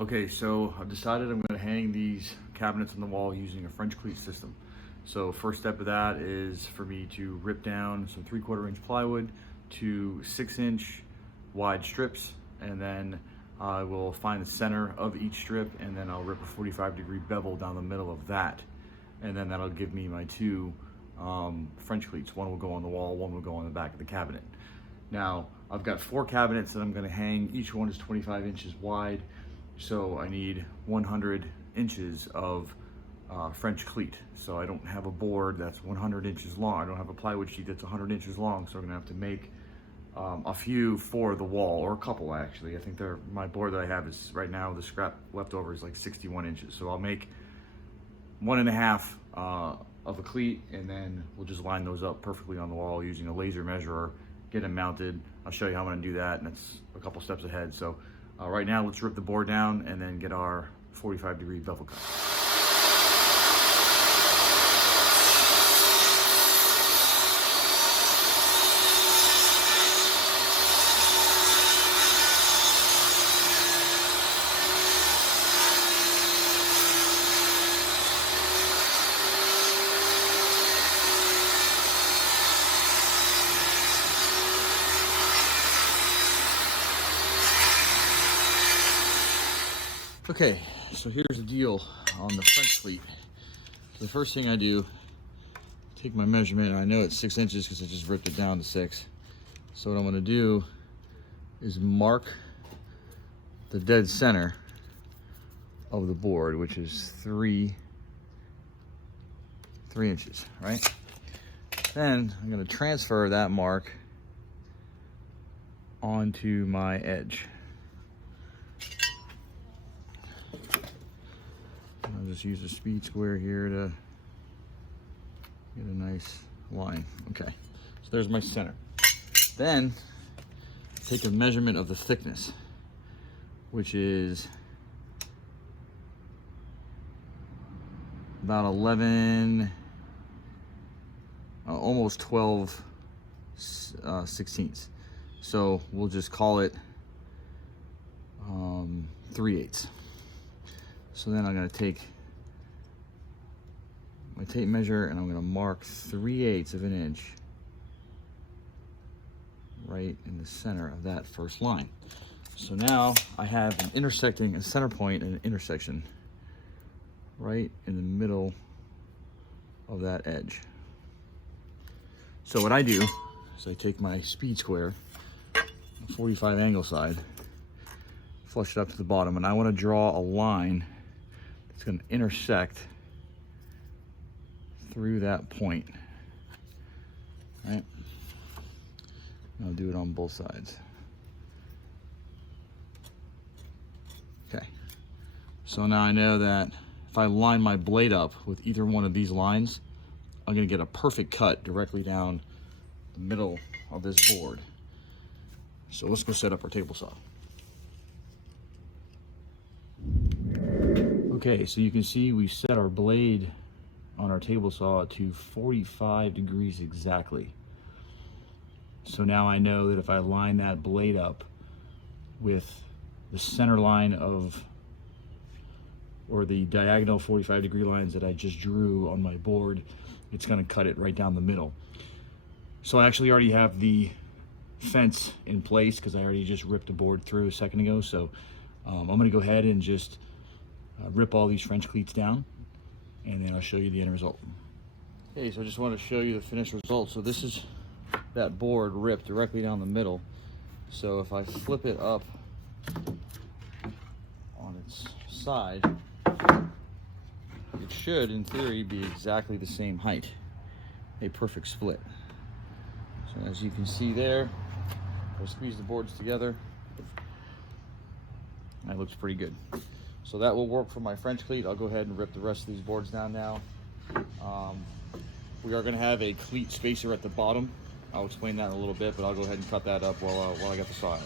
Okay, so I've decided I'm going to hang these cabinets on the wall using a French cleat system. So first step of that is for me to rip down some 3/4 inch plywood to 6-inch wide strips, and then I will find the center of each strip, and then I'll rip a 45-degree bevel down the middle of that, and then that'll give me my two French cleats. One will go on the wall, one will go on the back of the cabinet. Now I've got 4 cabinets that I'm going to hang. Each one is 25 inches wide. So I need 100 inches of French cleat. So I don't have a board that's 100 inches long. I don't have a plywood sheet that's 100 inches long. So I'm gonna have to make a few for the wall, or a couple actually. I think my board that I have is right now, the scrap left over is like 61 inches. So I'll make 1.5 of a cleat, and then we'll just line those up perfectly on the wall using a laser measurer, get them mounted. I'll show you how I'm gonna do that, and that's a couple steps ahead. So right now, let's rip the board down and then get our 45-degree bevel cut. Okay, so here's the deal on the French cleat. So the first thing I do, take my measurement. I know it's 6 inches because I just ripped it down to 6. So what I'm going to do is mark the dead center of the board, which is 3 inches, right? Then I'm going to transfer that mark onto my edge. I'll just use a speed square here to get a nice line. Okay, so there's my center. Then take a measurement of the thickness, which is about 11, almost 12 sixteenths. So we'll just call it 3/8. So then I'm going to take my tape measure and I'm going to mark 3/8 of an inch right in the center of that first line. So now I have a center point and an intersection right in the middle of that edge. So what I do is I take my speed square, 45 angle side, flush it up to the bottom, and I want to draw a line that's going to intersect through that point, right? And I'll do it on both sides. Okay, so now I know that if I line my blade up with either one of these lines, I'm going to get a perfect cut directly down the middle of this board. So let's go set up our table saw. Okay, so you can see we set our blade on our table saw to 45 degrees exactly. So now I know that if I line that blade up with the center line of, or the diagonal 45-degree lines that I just drew on my board, it's going to cut it right down the middle. So I actually already have the fence in place because I already just ripped the board through a second ago. So I'm going to go ahead and just rip all these French cleats down, and then I'll show you the end result. Okay, so I just want to show you the finished result. So this is that board ripped directly down the middle. So if I flip it up on its side, it should, in theory, be exactly the same height. A perfect split. So as you can see there, if I squeeze the boards together, that looks pretty good. So that will work for my French cleat. I'll go ahead and rip the rest of these boards down now. We are going to have a cleat spacer at the bottom. I'll explain that in a little bit, but I'll go ahead and cut that up while I got the saw out.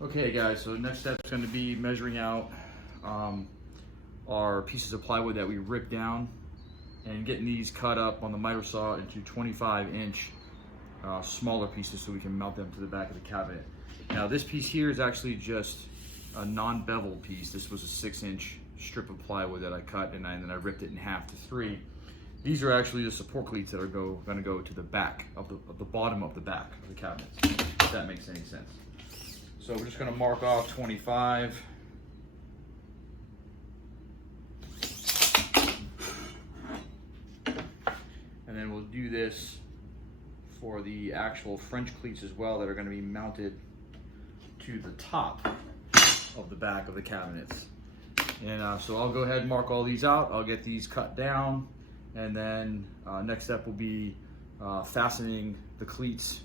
Okay guys, so the next step is going to be measuring out our pieces of plywood that we ripped down and getting these cut up on the miter saw into 25-inch smaller pieces so we can mount them to the back of the cabinet. Now this piece here is actually just a non-beveled piece. This was a 6-inch strip of plywood that I cut, and then I ripped it in half to 3. These are actually the support cleats that are going to go to the back of the bottom of the back of the cabinets, if that makes any sense. So we're just going to mark off 25. And then we'll do this for the actual French cleats as well, that are going to be mounted to the top of the back of the cabinets. And so I'll go ahead and mark all these out. I'll get these cut down, and then next step will be fastening the cleats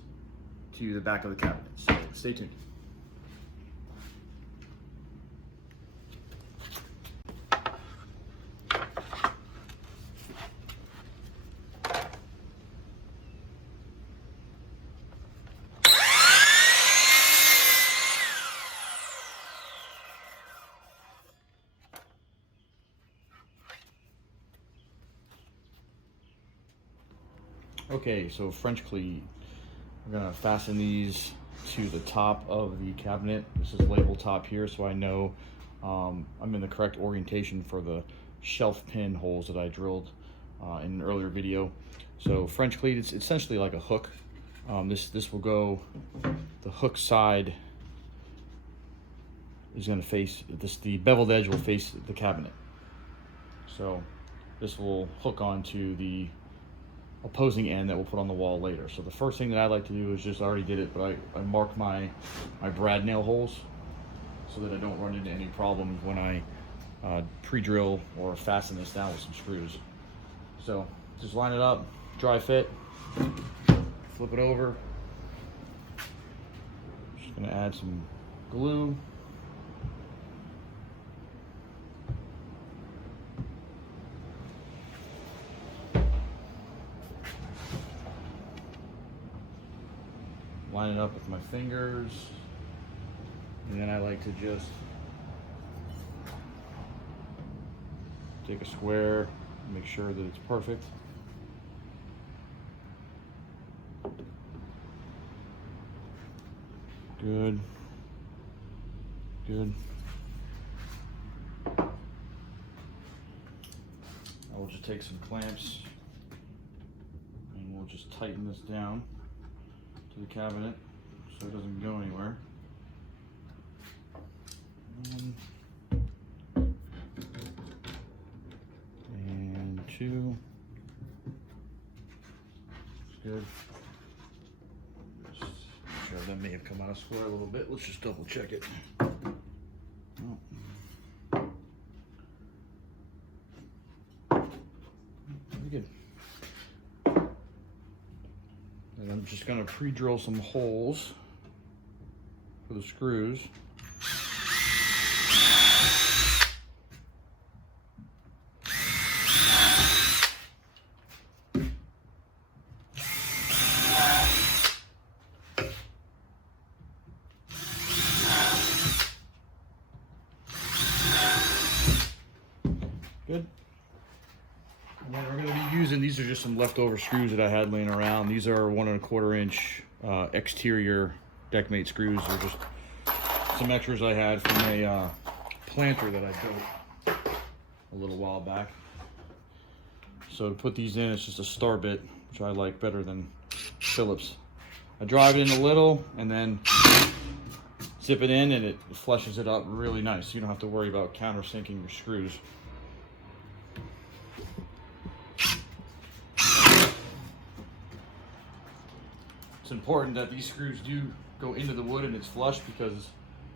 to the back of the cabinet. So stay tuned. Okay, so French cleat. We're gonna fasten these to the top of the cabinet. This is label top here, so I know I'm in the correct orientation for the shelf pin holes that I drilled in an earlier video. So French cleat, it's essentially like a hook. This will go, the hook side is gonna face, the beveled edge will face the cabinet. So this will hook onto the opposing end that we'll put on the wall later. So the first thing that I like to do is just, I already did it, but I mark my brad nail holes so that I don't run into any problems when I pre-drill or fasten this down with some screws. So just line it up, dry fit, flip it over. Just gonna add some glue. Line it up with my fingers, and then I like to just take a square, make sure that it's perfect. Good, good. I will just take some clamps and we'll just tighten this down to the cabinet so it doesn't go anywhere. And 2. That's good. Just make sure that may have come out of square a little bit. Let's just double check it. Oh. Very good. And I'm just going to pre-drill some holes for the screws. Good. And then we're going to be using, these are just some leftover screws that I had laying around. These are 1 1/4 inch exterior deckmate screws. They're just some extras I had from a planter that I built a little while back. So to put these in, it's just a star bit, which I like better than Phillips. I drive it in a little and then zip it in, and it flushes it up really nice. You don't have to worry about countersinking your screws. It's important that these screws do go into the wood and it's flush, because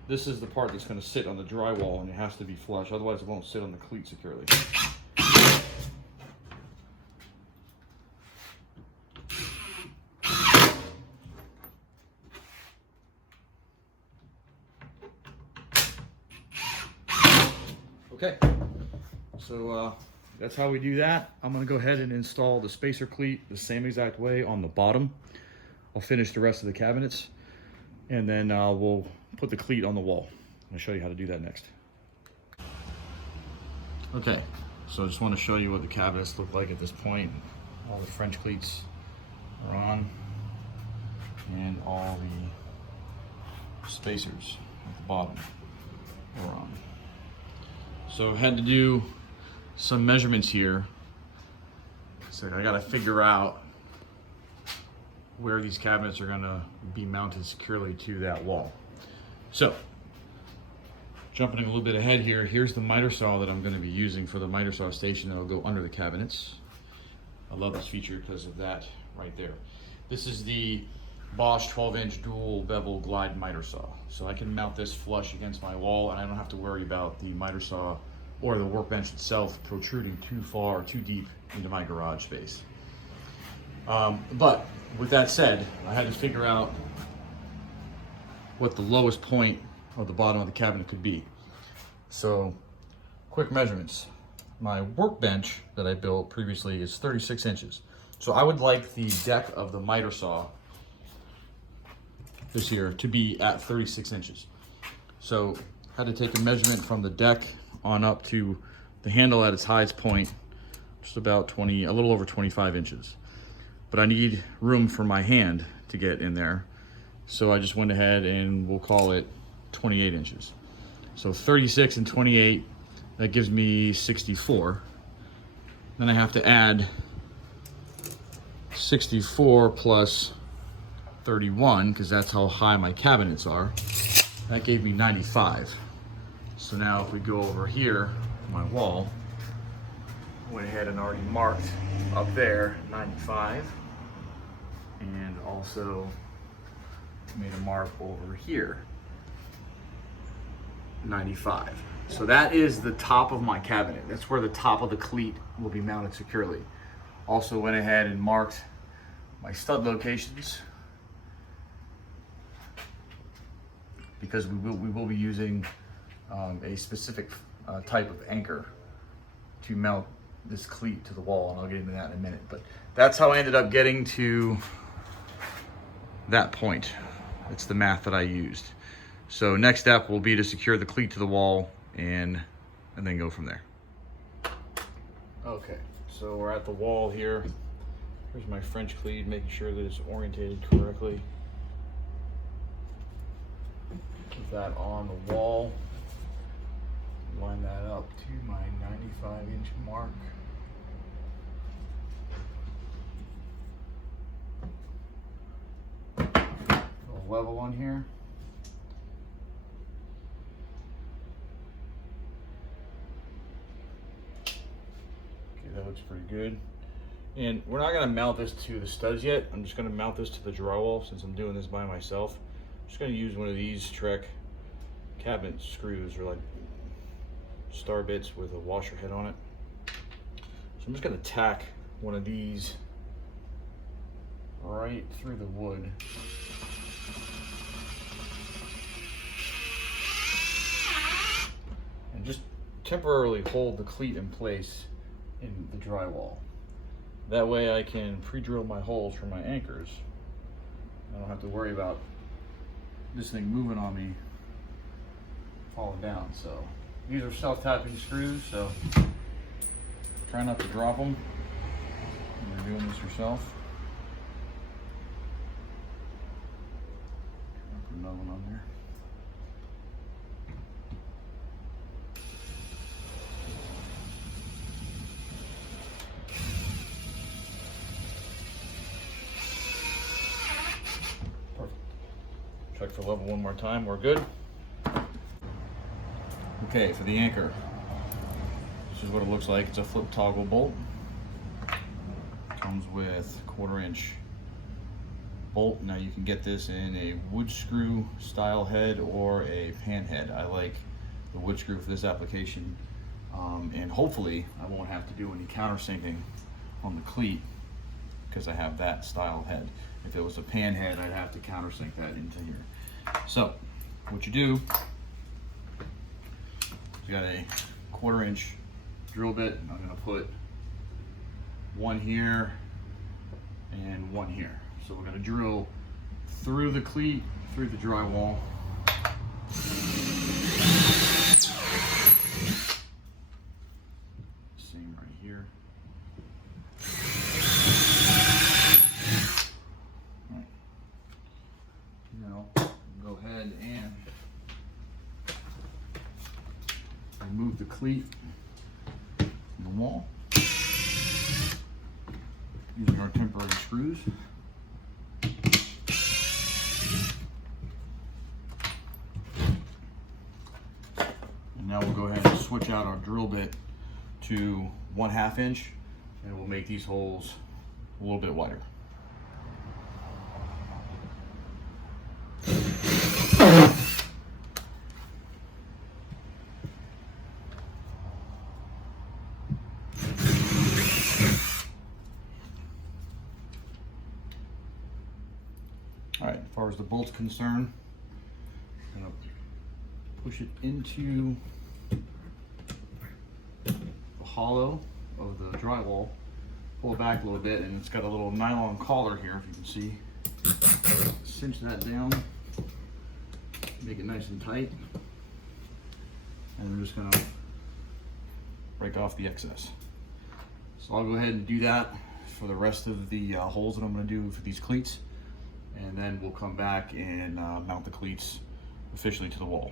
this is the part that's going to sit on the drywall and it has to be flush, otherwise it won't sit on the cleat securely. Okay, so that's how we do that. I'm going to go ahead and install the spacer cleat the same exact way on the bottom. I'll finish the rest of the cabinets, and then we'll put the cleat on the wall. I'll show you how to do that next. Okay, so I just want to show you what the cabinets look like at this point. All the French cleats are on, and all the spacers at the bottom. we're on. So I had to do some measurements here. So I gotta figure out where these cabinets are gonna be mounted securely to that wall. So, jumping a little bit ahead here, here's the miter saw that I'm gonna be using for the miter saw station that'll go under the cabinets. I love this feature because of that right there. This is the Bosch 12-inch dual bevel glide miter saw. So I can mount this flush against my wall and I don't have to worry about the miter saw or the workbench itself protruding too far, too deep into my garage space. But with that said, I had to figure out what the lowest point of the bottom of the cabinet could be. So, quick measurements. My workbench that I built previously is 36 inches. So I would like the deck of the miter saw this here to be at 36 inches. So I had to take a measurement from the deck on up to the handle at its highest point, just about a little over 25 inches. But I need room for my hand to get in there. So I just went ahead and we'll call it 28 inches. So 36 and 28, that gives me 64. Then I have to add 64 plus 31, because that's how high my cabinets are. That gave me 95. So now if we go over here, my wall, went ahead and already marked up there 95, and also made a mark over here 95. So that is the top of my cabinet. That's where the top of the cleat will be mounted securely. Also went ahead and marked my stud locations, because we will be using a specific type of anchor to mount this cleat to the wall, and I'll get into that in a minute. But that's how I ended up getting to that point. It's the math that I used. So next step will be to secure the cleat to the wall and then go from there. Okay, so we're at the wall here. Here's my French cleat, making sure that it's orientated correctly. Put that on the wall. Line that up to my 95-inch mark. A level on here. Okay, that looks pretty good. And we're not gonna mount this to the studs yet. I'm just gonna mount this to the drywall since I'm doing this by myself. I'm just gonna use one of these Trek cabinet screws, or like star bits with a washer head on it. So I'm just gonna tack one of these right through the wood. And just temporarily hold the cleat in place in the drywall. That way I can pre-drill my holes for my anchors. I don't have to worry about this thing moving on me, falling down. So these are self-tapping screws, so try not to drop them when you're doing this yourself. Put another one on there. Check for level one more time, we're good. Okay, for the anchor, this is what it looks like. It's a flip toggle bolt. Comes with 1/4 inch bolt. Now you can get this in a wood screw style head or a pan head. I like the wood screw for this application. And hopefully I won't have to do any countersinking on the cleat because I have that style head. If it was a pan head, I'd have to countersink that into here. So what you do, you got a 1/4 inch drill bit. I'm gonna put one here and one here. So we're gonna drill through the cleat, through the drywall. Same right here. All right. Now go ahead and remove the cleat from the wall using our temporary screws. And now we'll go ahead and switch out our drill bit to 1/2 inch, and we'll make these holes a little bit wider. All right, as far as the bolt's concerned, I'm gonna push it into the hollow of the drywall, pull it back a little bit, and it's got a little nylon collar here, if you can see. Cinch that down, make it nice and tight, and we're just gonna break off the excess. So I'll go ahead and do that for the rest of the holes that I'm gonna do for these cleats, and then we'll come back and mount the cleats officially to the wall.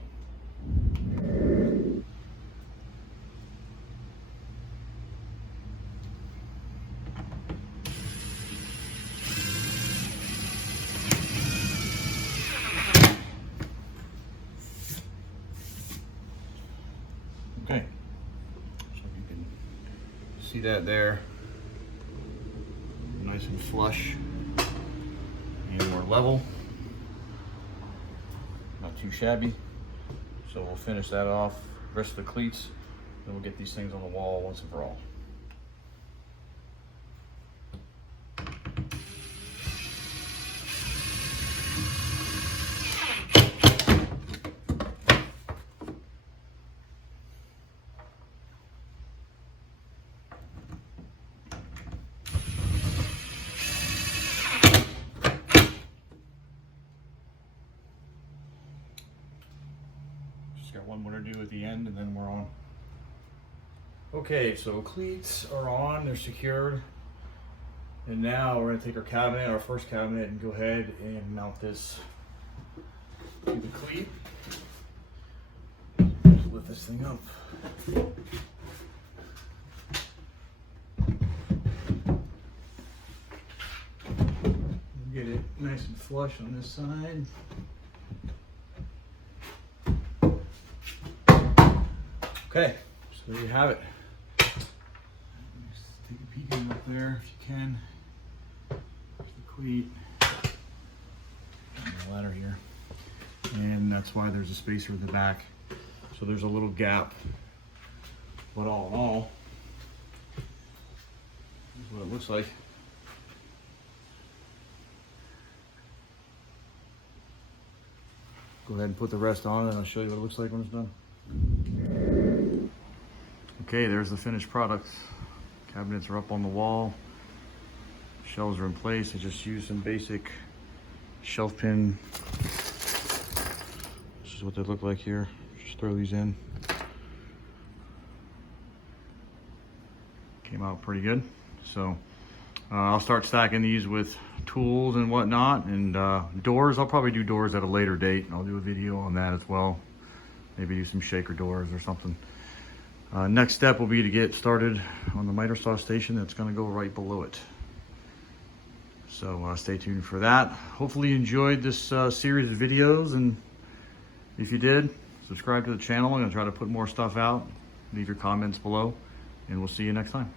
Okay, so you can see that there, nice and flush and more level, not too shabby. So we'll finish that off, rest of the cleats, then we'll get these things on the wall once and for all. Got one more to do at the end, and then we're on. Okay, so cleats are on, they're secured. And now we're gonna take our cabinet, our first cabinet, and go ahead and mount this to the cleat. Just lift this thing up. Get it nice and flush on this side. Okay, so there you have it. Just take a peek in up there if you can. There's the cleat. And the ladder here. And that's why there's a spacer at the back. So there's a little gap. But all in all, this is what it looks like. Go ahead and put the rest on, and I'll show you what it looks like when it's done. Okay, there's the finished product. Cabinets are up on the wall. Shelves are in place. I just used some basic shelf pin. This is what they look like here. Just throw these in. Came out pretty good. So I'll start stacking these with tools and whatnot. And doors, I'll probably do doors at a later date. I'll do a video on that as well. Maybe do some shaker doors or something. Next step will be to get started on the miter saw station that's going to go right below it. So stay tuned for that. Hopefully you enjoyed this series of videos, and if you did, subscribe to the channel. I'm going to try to put more stuff out. Leave your comments below, and we'll see you next time.